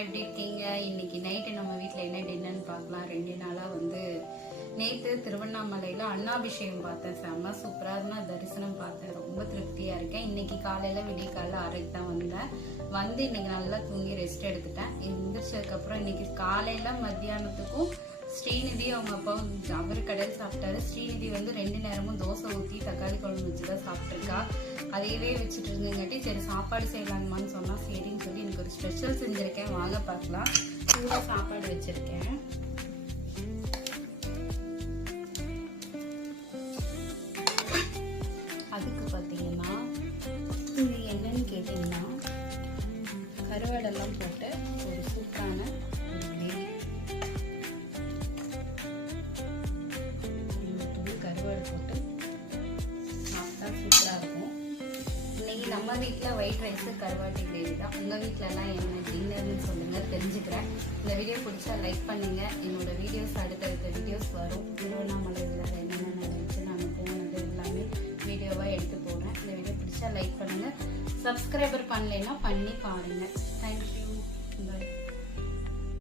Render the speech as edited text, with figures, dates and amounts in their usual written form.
எல்லாரும் எப்படி இருக்கீங்க? இன்னைக்கு நைட்டு நம்ம வீட்டில் என்ன டின்னர்னு பார்க்கலாம். 2 நாளாக வந்து நேற்று திருவண்ணாமலையில் அன்னாபிஷேகம் பார்த்தேன். செம்ம சூப்பராக இருந்தால் தரிசனம் பார்த்தேன். ரொம்ப திருப்தியாக இருக்கேன். இன்னைக்கு காலையில் விடிய காலையில் 6க்கு தான் வந்து இன்னைக்கு நல்லா தூங்கி ரெஸ்ட் எடுத்துட்டேன். எந்திரிச்சதுக்கப்புறம் இன்னைக்கு காலையில் மத்தியானத்துக்கும் ஸ்ரீநிதி அவங்க அப்பாவும் அவர் கடையில் சாப்பிட்டாரு. ஸ்ரீநிதி வந்து 2 நேரமும் தோசை ஊற்றி தக்காளி குழம்பு வச்சு தான் சாப்பிட்ருக்கா. அதையவே வச்சுட்டு இருந்தங்காட்டி சரி சாப்பாடு செய்யலாங்கம்மான்னு சொன்னால் சரின்னு சொல்லி எனக்கு ஒரு ஸ்பெஷல் செஞ்சுருக்கேன். வாங்க பார்க்கலாம். சூடாக சாப்பாடு வச்சுருக்கேன். அதுக்கு பார்த்தீங்கன்னா இது என்னன்னு கேட்டிங்கன்னா கருவாடெல்லாம் போட்டு ஒரு சூப்பான கருவாடு போட்டு சாப்பிட்டா சூப்பராக இருக்கும். இன்னைக்கு நம்ம வீட்டில் ஒயிட் ரைஸு கருவாட்டு கிரேவி தான். உங்கள் வீட்டிலலாம் என்ன டின்னர்னு சொல்லுங்கள், தெரிஞ்சுக்கிறேன். இந்த வீடியோ பிடிச்சா லைக் பண்ணுங்கள். என்னோட வீடியோஸ் அடுத்தடுத்த வீடியோஸ் வரும். திருவண்ணாமலையில் என்னென்ன நடந்துச்சு நான் போனது எல்லாமே வீடியோவாக எடுத்து போடுறேன். இந்த வீடியோ பிடிச்சா லைக் பண்ணுங்கள். சப்ஸ்கிரைபர் பண்ணலைன்னா பண்ணி பாருங்கள். தேங்க்யூ. பாய்.